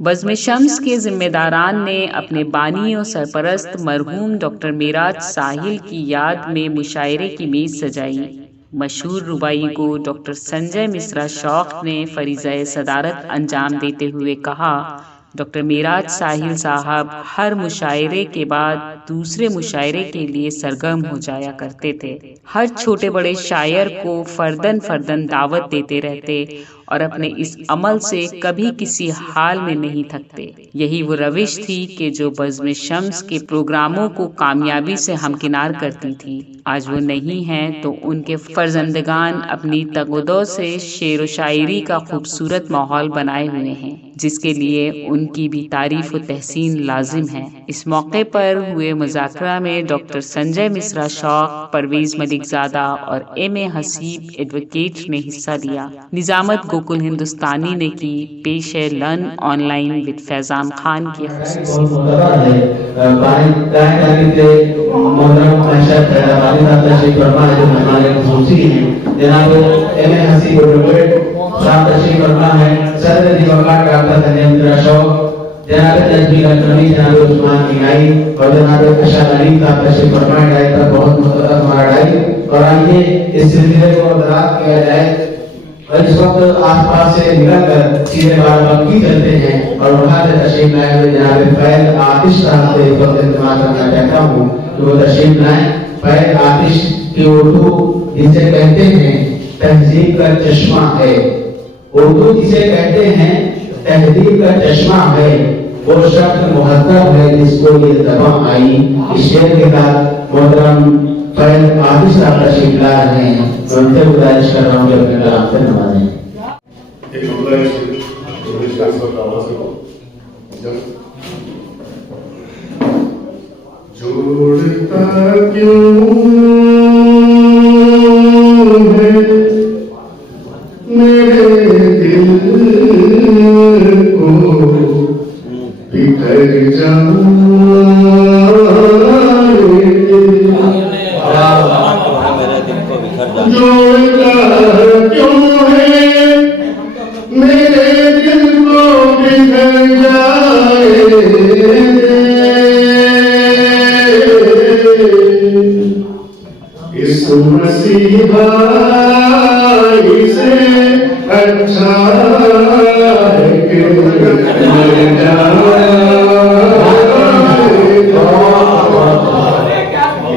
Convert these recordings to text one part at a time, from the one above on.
बज़्म शम्स के जिम्मेदारान ने अपने बानी और सरपरस्त मरहूम डॉक्टर मेराज साहिल की याद में मुशायरे की मेज सजाई। मशहूर रुबाई को डॉक्टर संजय मिश्रा शौक़ ने फरीज़ाए सदारत अंजाम देते हुए कहा, डॉक्टर मेराज साहिल साहब हर मुशायरे के बाद दूसरे मुशायरे के लिए सरगर्म हो जाया करते थे। हर छोटे बड़े शायर को फर्दन फर्दन दावत देते रहते और अपने इस अमल से कभी किसी हाल में नहीं थकते। यही वो रविश थी कि जो बज़्म शम्स के प्रोग्रामों को कामयाबी से हमकिनार करती थी। आज वो नहीं हैं तो उनके फर्जंदगान अपनी तगदो से शेर व शायरी का खूबसूरत माहौल बनाए हुए हैं, जिसके लिए उनकी भी तारीफ व तहसीन लाजिम है। इस मौके पर हुए मुज़ाकरा में डॉक्टर संजय मिश्रा शौक़, परवेज़ मलिकज़ादा और M.A. हसीब एडवोकेट ने हिस्सा लिया। निजामत गोकुल हिंदुस्तानी ने की। पेश है learn online with Faizan Khan की जनाब तजमील अकरमी, जनाब उस्मान मियाई और जनाब अशर अली का तशरीफ फरमाया जाए तो बहुत मुस्तरद हमारा डाई। और आइए इस सिलसिले को बरात किया जाए। और इस वक्त आसपास से निकलकर सीधे बाराबंकी चलते हैं और वहाँ से तशरीफ लाए हुए जनाब फैज आतिश साहब से इस वक्त इंतजार करना चाहता हूँ कि वो तशरीफ लाएं। फैज आतिश की उर्दू जिसे कहते हैं तहजीब का चश्मा है, उर्दू जिसे कहते हैं तहजीब का चश्मा है, वो शब्द मुहद्दब है जिसको ये ज़बान आई। इस शेर के साथ मोहतरम फैज आतिश साहब तशरीफ ला रहे हैं। मैं उनसे गुजारिश कर रहा हूँ कि अपने कलाम से नवाजें। जोड़ता क्यों है मेरे दिल को बिखर जाए, जोड़ता क्यों है मेरे दिल को बिखर जाए, इस मसीहा से अच्छा है कि मर जाए,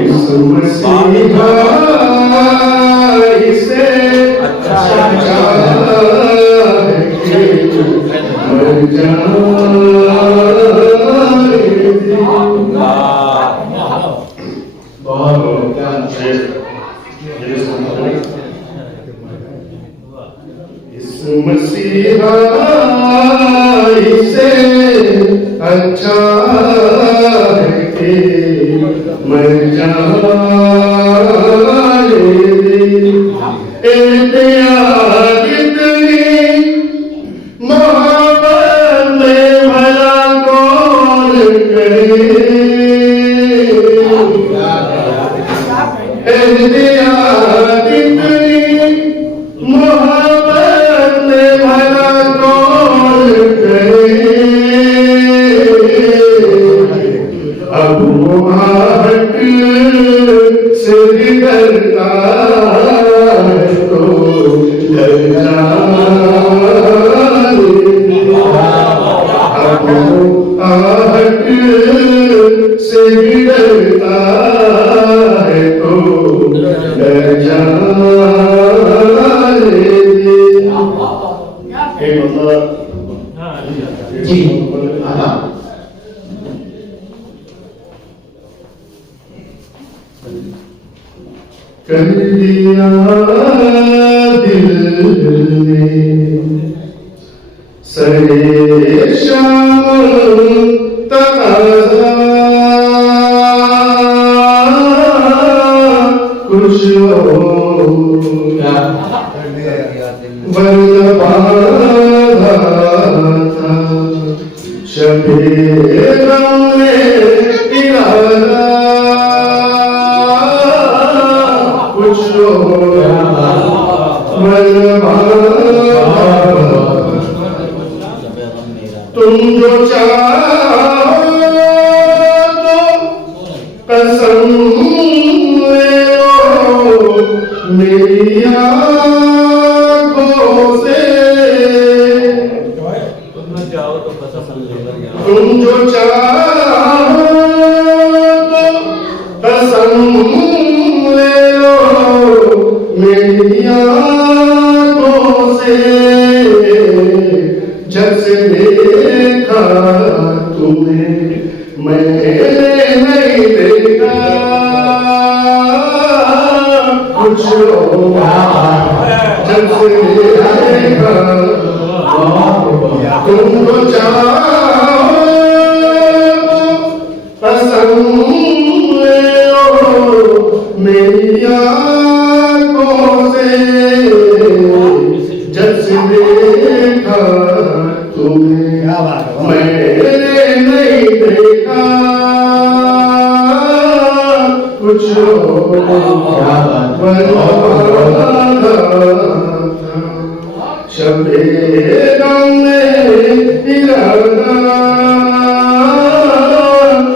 इस मसीहा से अच्छा है कि मर जाए। इस मसीहा से अच्छा है कि मर जाए, एहतियात इतनी मोहब्बत में भला कौन करे, एहतियात इतनी मोहब्बत में भला कौन करे, अब मुहाबत से बिगड़ता है तो डर जाए, अब मुहाबत से बिगड़ता है तो डर जाए। जी कर दिया दिल ने सरे शाम तकाज़ा, कुछ वरना बाधा था शबे गम में इरादा, कुछ वरना तुम जो चाहो तो कसम ले लो मेरी आँखों से। तुम जो चाहो तो कसम ले लो मेरी आँखों से। जब से देखा तुम्हें मैंने नहीं देखा कुछ और। जब से देखा तुमको चाहो पसंद ले लो मेरी आँखों से। जब से देखा तुम्हें मैंने नहीं देखा कुछ शबे गम में इरादा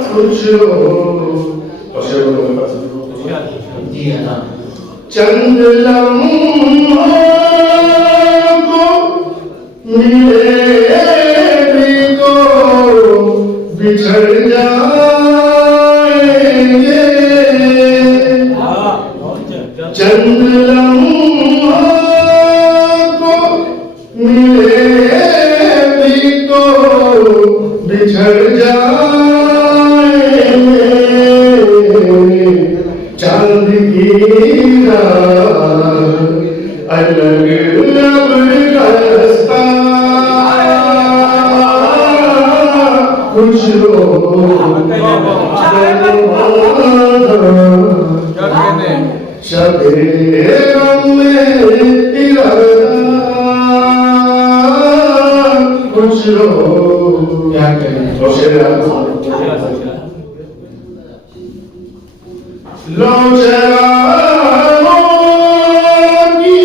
कुछ चंद लम्हों को मिले भी तो बिछड़ जाएंगे। चंद लम्हों को मिले भी तो बिछड़ जाएंगे। चांद की रात अलग अब रास्ता कुछ शबे गम में इरादा कुछ क्या करें। लो चरागों की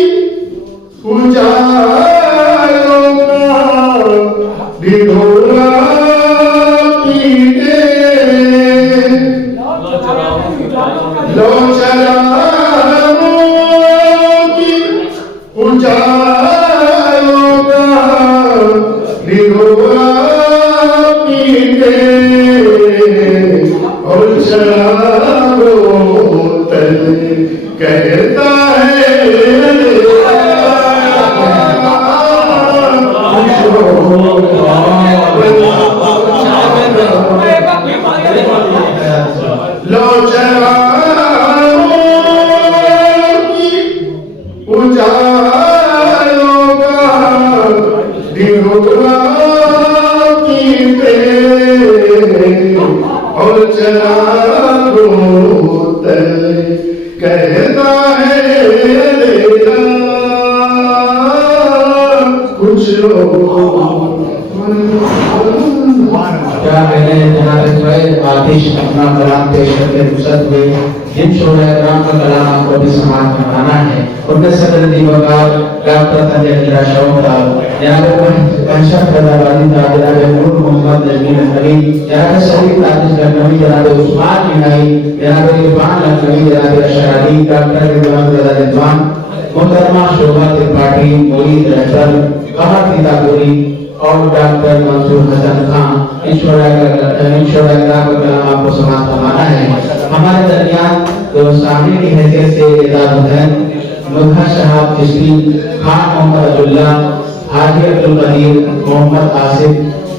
उजालों का ढिढोरा पीटे। लो चरागों की उजालों का ढिढोरा पीटे। और कहता है लो चरागों की उजालों का ढिढोरा पीटे। और चरागों कहता है कुछ क्या मैंने जनाब आतिश अपना कलाम पेश करके रुखसत हुए। जिन शोहराए-ए-किराम का कलाम आपको भी समाज में आना है उनके सदर दीवकार डॉक्टर संजय मीरा शौकता, जनाब पंशा फैजाबादी का जनाब नूर मोहम्मद नजमीन अली, जनाब शरीफ आतिश लखनवी, जनाब उस्मान मिनाई, जनाब इरफान लखनवी, जनाब अशरारी, डॉक्टर रिजवान रजा रिजवान, मोहतरमा शोभा त्रिपाठी, मुरीद रहबर, कमर सीतापुरी और डॉक्टर मंसूर हसन खान। ईश्वर का कलाम आपको समाज करवाना है। हमारे दरमियान जो सामने की हैसियत से इजाज़त है मुल्हा शहाब चिश्ती, खान मोहम्मद अब्दुल्ला, हाजी अब्दुल कदीर, मोहम्मद आसिफ,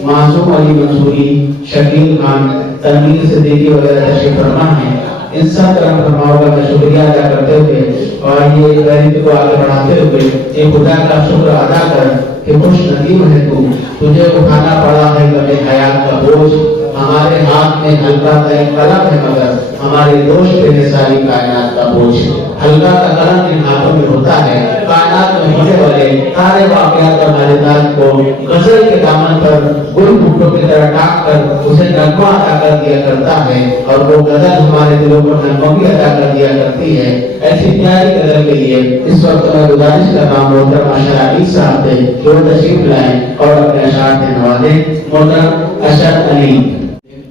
मासूम अली मंसूरी, शकील खान, तनवीर सिद्दीकी वगैरह तशरीफ फरमा है। इन सब करम फरमाओं का शुक्रिया अदा करते हुए और ये गरीब को आगे बढ़ाते हुए ये खुदा का शुक्र अदा कर कि खुश नसीब है तू, तुझे उठाना पड़ा है कभी हयात का बोझ। हमारे हाथ में हल्का का एक कलम है मगर हमारे दोष पे है सारी कायनात का बोझ। हल्का का कलम इन हाथों में होता है, कायनात में होने वाले सारे वाकयात और हादिसात को गजल के दामन पर गुल बूटों की तरह ढाक कर उसे नगमा अदा कर दिया करता है और वो गजल हमारे दिलों को नगमा भी अदा कर दिया करती है। ऐसी प्यारी गजल के लिए इस वक्त मैं गुजारिश कर रहा हूँ मोहतरम अशर अली साहब से जो तशरीफ लाएं और अपने अशार से नवाजें। मोहतरम अशर अली।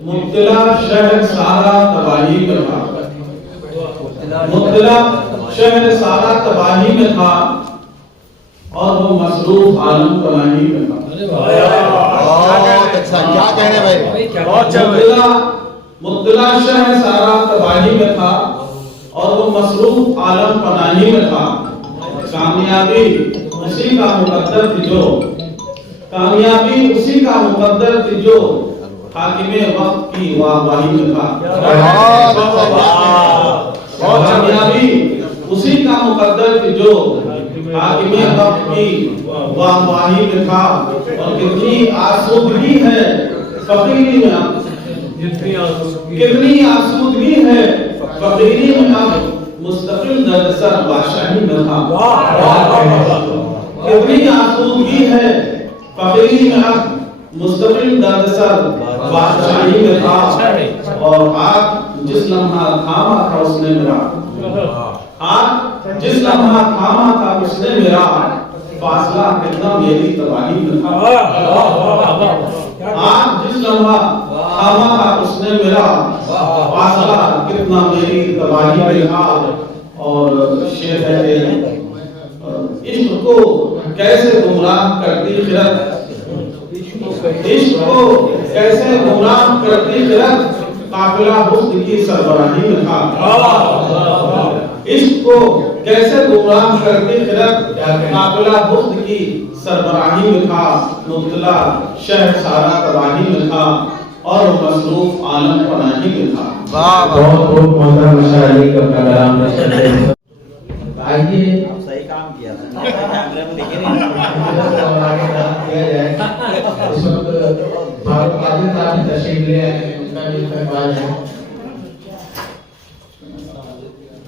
मुब्तला शहर सारा तबाही में था, मुब्तला शहर सारा तबाही में था और वो मसरूफ आलम पनाही में था। बहुत अच्छा, क्या कहने भाई। मुब्तला शहर सारा तबाही में था और वो मसरूफ आलम पनाही में था। कामयाबी उसी का मुकद्दर थी जो, कामयाबी उसी का मुकद्दर थी जो हाकिमे वक्त की वाहवाही में था। कामयाबी उसी का मुकद्दर थी जो हाकिमे वक्त की वाहवाही में था। और कितनी आसूदगी है फकीरी में, कितनी आसूदगी है फकीरी में अब मुस्तकिल दरअसल बादशाही में था। कितनी आसूदगी है फकीरी में अब मुस्तकिल दरअसल बादशाही में था। और आज जिस लम्हा थामा था उसने मेरा, आज जिस लम्हा थामा था उसने मेरा, फासला कितना मेरी तबाही में था। आज जिस लम्हा थामा था उसने मेरा, फासला कितना मेरी तबाही में था। और शेर है इश्क को कैसे गुमराह करती खिरत, इश्क को कैसे गुमराह करती खिरत, काफिला हुस्न की सरबराही में था। इश्क को कैसे गुमराह करती खिरत, काफिला हुस्न की सरबराही में था। मुब्तला शहर सारा तबाही में था और मसरूफ आलम पनाही में था। बहुत बहुत मोहतरम अशर अली का कलाम पेश करते हैं। आइए सही काम किया था। इस वक्त फारूक आदिल साहब की तशरीफ ले आए हैं, उनका भी इस्तकबाल है।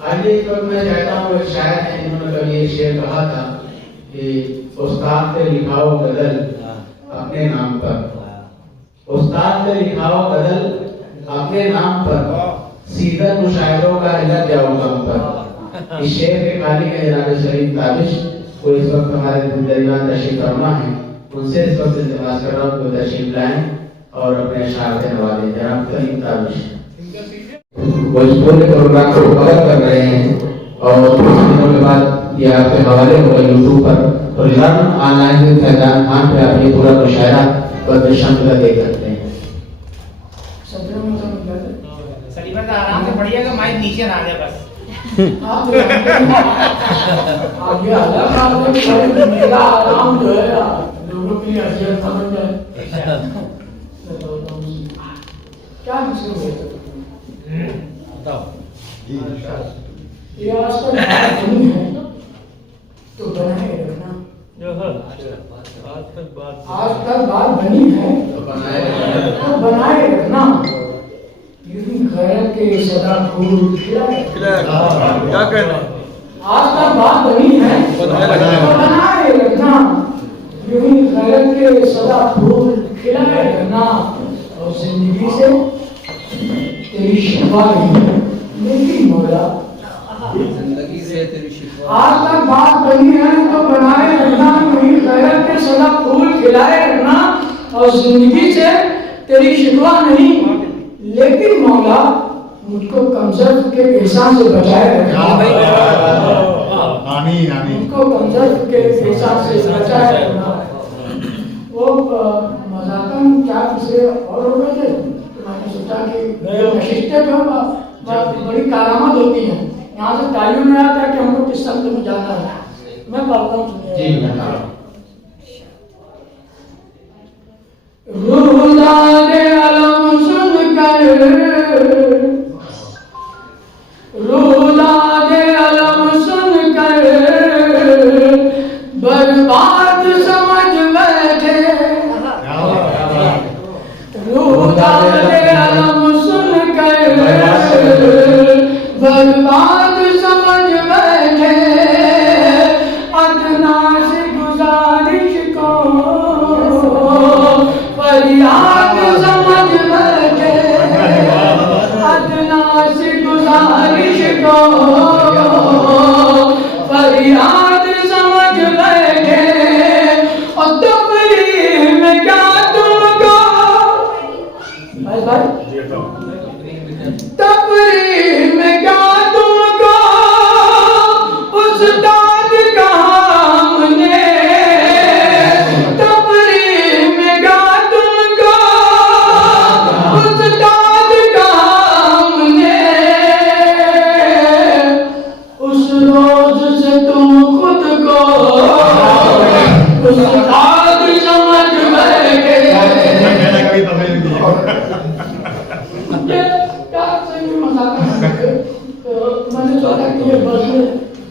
आइए तो मैं चाहता हूँ एक शायर है जिन्होंने कभी एक शेर कहा था कि उस्ताद से लिखाओ गजल अपने नाम पर, उस्ताद से लिखाओ गजल अपने नाम पर, सीधन मुशायरों का लग जाओ कम पर। इस शेर के खाली है जनाब शरीफ ताबिश को इस वक्त हमारे दरमियान तशरीफ फरमा है, उनसे इस वक्त इल्तिमास कर रहा हूँ कि तशरीफ लाएं और अपने अशार से नवाजें। जनाब शरीफ ताबिश वो इस पूरे प्रोग्राम को कवर कर रहे हैं और कुछ दिनों के बाद ये आपके हवाले होगा यूट्यूब पर, और लर्न ऑनलाइन फैजान खान पे आप ये पूरा मुशायरा बदशंग देख सकते हैं। आराम से पढ़िएगा, माइक नीचे ना आ जाए बस। आगे मेरा आराम जो है लोगों के लिए अजीब समझ जाए क्या ये आज तक बनी है तो बनाए रखना, आज तक बात बनी है तो बनाए रखना। गैरत के सदा फूल खिलाए, क्या कहना, आज तक बात बनी है तो बनाए रखना। यूं ही गैरत के सदा फूल खिलाए रखना और जिंदगी से तेरी शिफा लेकिन मौला, जिंदगी से तेरी शिफा। आज तक बात बनी है तो बनाए रखना। यूं ही गैरत के सदा फूल खिलाए रखना और जिंदगी से तेरी शिकवा नहीं, लेकिन मौला मुझको कमजोर के एहसान से बचाए रखना। आमीन आमीन। मुझको कमजोर के एहसान से बचाए रखना। वो मजाकन क्या किसी और हो गए थे तो मैंने सोचा कि नशिस्तें जो बड़ी करामत होती हैं, यहाँ से तालीम में आता है कि हमको किस शब्द में जाना है। मैं पढ़ता हूँ, सुनिए। रुदाने अलम सुनकर, रुदाने अलम सुनकर बर्बाद समझ बैठे। रुदाने अलम सुनकर बर्बाद समझ बैठे। अदना से गुजारिश को फरियाद बैठे अदना सी गुजारिश को फरियाद समझ बैठे और तबरी में क्या तुमको तबरी में क्या तुमको उस्ताद का हमने तबरी में क्या तुमको उस्ताद का हमने उस रोज से तुम खुद को उस्ताद समझ बैठे मैंने सोचा कि ये बस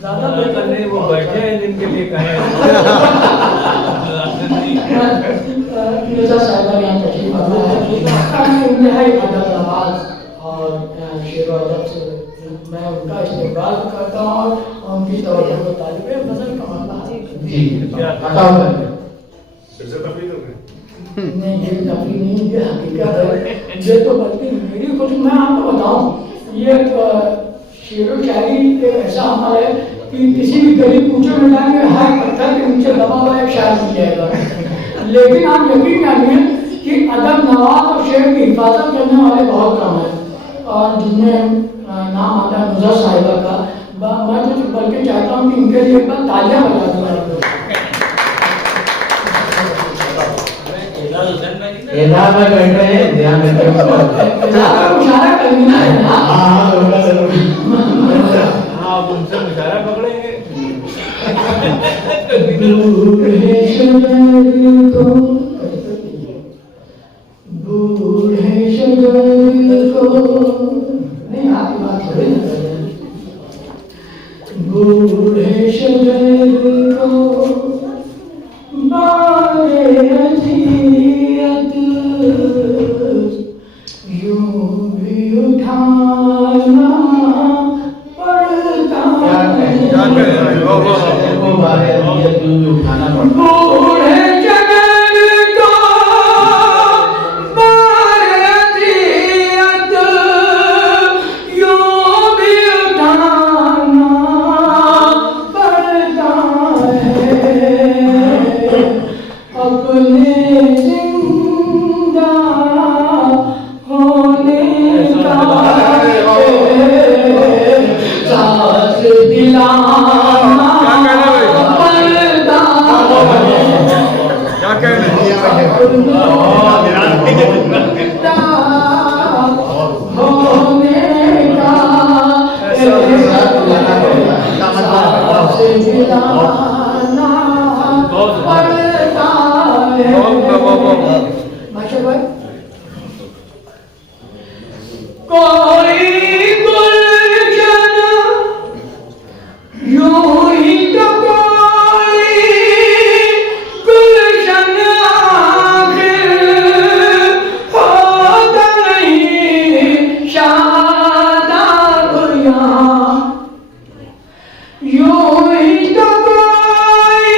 ज्यादा करने वो बैठे हैं जिनके लिए कहे मिर्जा साहिबा यहाँ तशरीफ लाया है इंतहाई अदब नवाज और शेर व अदब से मैं उनका इस्तेमाल करता हूँ और उनकी तवज्जो को तालिब फजल का मामला जी बताओ नहीं ये तफरी नहीं ये हकीकत है ये तो बल्कि मेरी खुद मैं आपको बताऊं ये शेर व शायरी एक ऐसा अमल है कि किसी भी गरीब पूछे में जाके हर पत्थर के नीचे दबा हुआ एक शायर मिल जाएगा लेकिन आप यकीन मानिए कि अदब नवाज और शेर की हिफाजत करने वाले बहुत कम है और जिनमें नाम आता है मुज़ा साहिबा का मैं तो बल्कि चाहता हूँ कि इनके लिए एक बार तालियां बजा दूँ आप लोग एलान में बैठे हैं ध्यान रखें इशारा करना है ना हाँ उनसे मुशायरा पकड़ेंगे बूढ़े शजर को नहीं आपकी बात थोड़ी ना कर रहे हैं बूढ़े शजर को बारे अजीयत यूं भी उठाना पड़ता है वो बारे अदियत यूं भी उठाना पड़ता बूढ़े शजर को बारे अजीयत यूं भी उठाना पड़ता है अपने जिंदा होने का सांस दिलाना पड़ता क्या कह रहे हैं होने का सांस दिलाना पड़ता है माशा भाई कोई गुलशन यूं ही तो कोई गुलशन आखिर होता नहीं शादाब यहाँ यूं ही तो कोई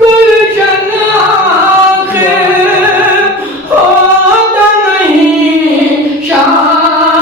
गुलशन आखिर होता नहीं शादाब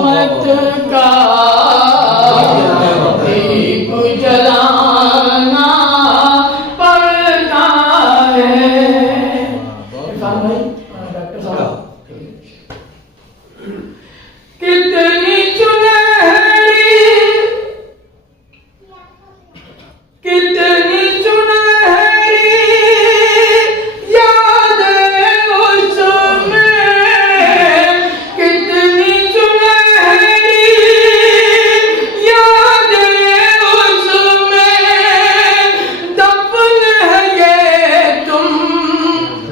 मत का दीप जलाना पड़ता है। डॉक्टर साहब कितनी सुनहरी यादें उसमें, कितनी सुनहरी यादें उसमें, दफन है ये तुम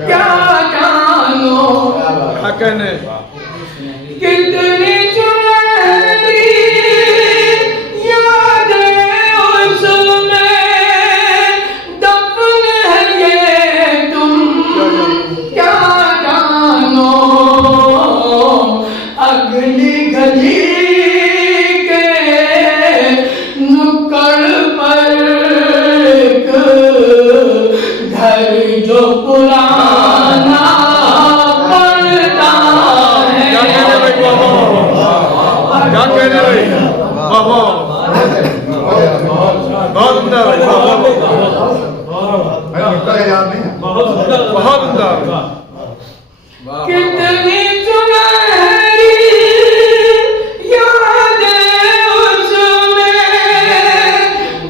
क्या जानो। क्या कहने कितनी सुनहरी यादें उसमें, दफन है ये तुम क्या जानो। अगली गली के नुक्कड़ पर एक घर जो पुराना पड़ता है। क्या कहने भाई बाबा क्या कहने भाई बाबा बहुत उम्दा भाई बहुत उम्दा। कितनी सुनहरी यादें उसमें,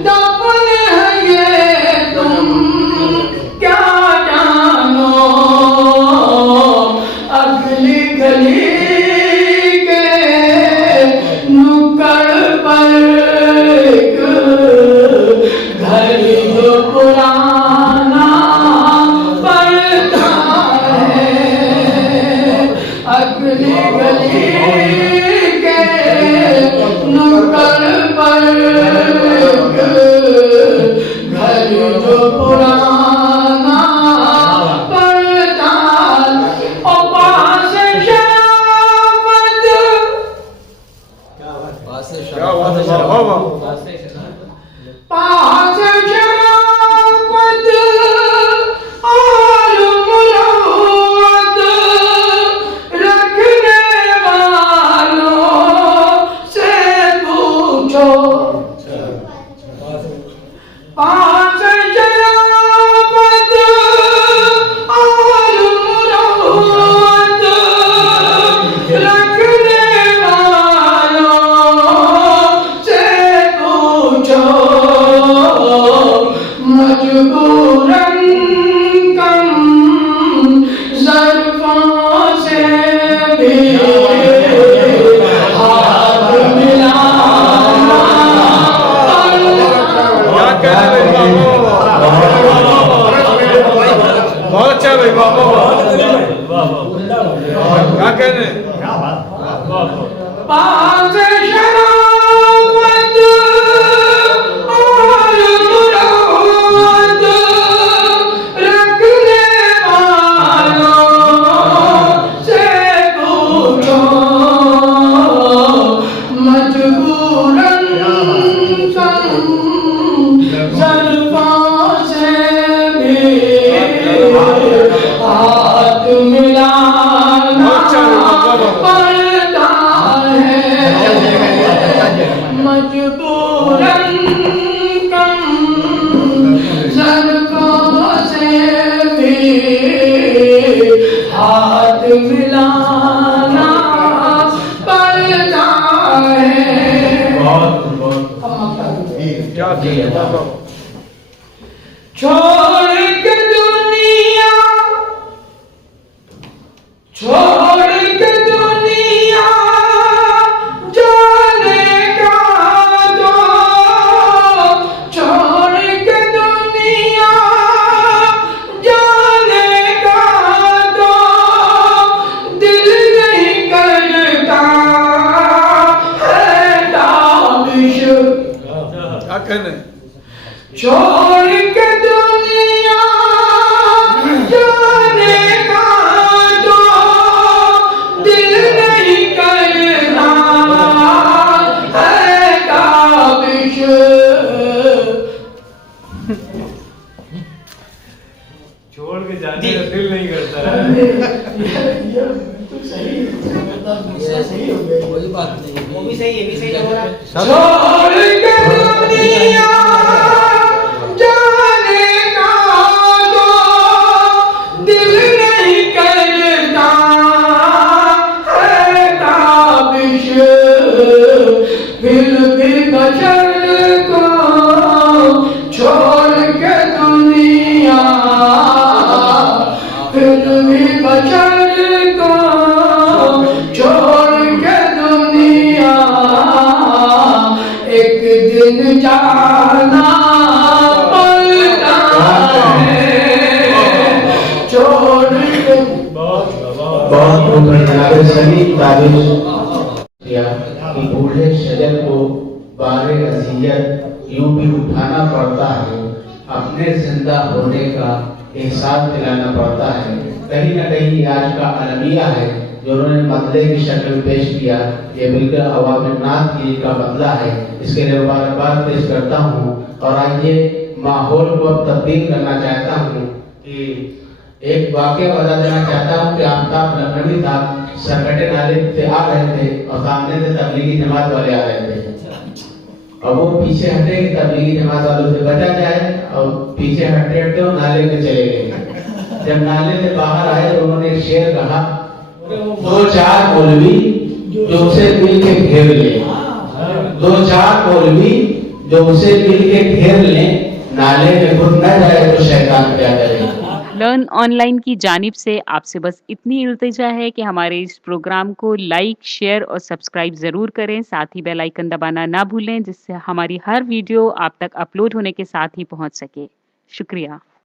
दफन है ये तुम क्या जानो। अगली गली के नुक्कड़ पर एक घर जो पुराना पड़ता है। अगली गली के नुक्कड़ पर एक घर जो पुराना पड़ता है। और पास शराफत, क्या बात है बाबा पास शराफत और मुरुवत रखने वालों से पूछो। पास शराफत और मुरुवत रखने वालों से पूछो। मजबूरन कम ज़र्फ़ों से भी हाथ मिलाना क्या कहने भाई बाबा बहुत अच्छा भाई बाबा क्या कहने पास शराफत और मुरुवत रखने वालों से पूछो। मजबूरन कम ज़र्फ़ों से भी हाथ मिलाना पड़ता है। मजबूरन कम ज़र्फ़ों से भी हाथ मिलाना पड़ता है। क्या कहने बाबा छोड़ के दुनिया, छोड़ के दुनिया जाने का दो। छोड़ के दुनिया जाने का दो। दिल नहीं करता है ताबिश। क्या कहने छोड़ के दुनिया जाने का दो। दिल नहीं करता है ताबिश। छोड़ के जाने का दिल नहीं करता है। ये बिल्कुल सही, मतलब सही हो गया। कोई बात नहीं। ये भी सही हो रहा है। छोड़ के दुनिया जाने का तो दिल नहीं करता है काबिश, फिर भी बचन को छोड़ के दुनिया, फिर भी बचन को छोड़ के दुनिया एक दिन जाना पड़ता है, छोड़ के बहुत जनाब सभी तारीफ किया कि बूढ़े शजर को बारे अजियत यूं भी उठाना पड़ता है, अपने जिंदा होने का एहसास दिलाना पड़ता है। कहीं ना कहीं आज का अलमिया है जो उन्होंने बदले की शक्ल में पेश किया, ये बिल्कुल अवाम नाथ की का बदला है। इसके लिए मुबारकबाद पेश करता हूँ और आइए माहौल को अब तब्दील करना चाहता हूँ कि एक वाक़या बता देना चाहता हूँ कि आफ्ताब लखनवी साहब सरकटे नाले से आ रहे थे और सामने से तबलीगी जमात वाले आ रहे थे और वो पीछे हटे कि तबलीगी जमात वालों से बचा जाए और पीछे हटते हटते वो नाले में चले गए। जब नाले से बाहर आए तो उन्होंने एक शेर कहा, दो चार मौलवी जो उसे मिल के घेर ले, दो चार मौलवी जो उसे मिल के घेर ले, नाले में घुस न जाए तो शैतान क्या करे। लर्न ऑनलाइन की जानिब से आपसे बस इतनी इल्तिजा है कि हमारे इस प्रोग्राम को लाइक, शेयर और सब्सक्राइब ज़रूर करें। साथ ही बेल आइकन दबाना ना भूलें जिससे हमारी हर वीडियो आप तक अपलोड होने के साथ ही पहुंच सके। शुक्रिया।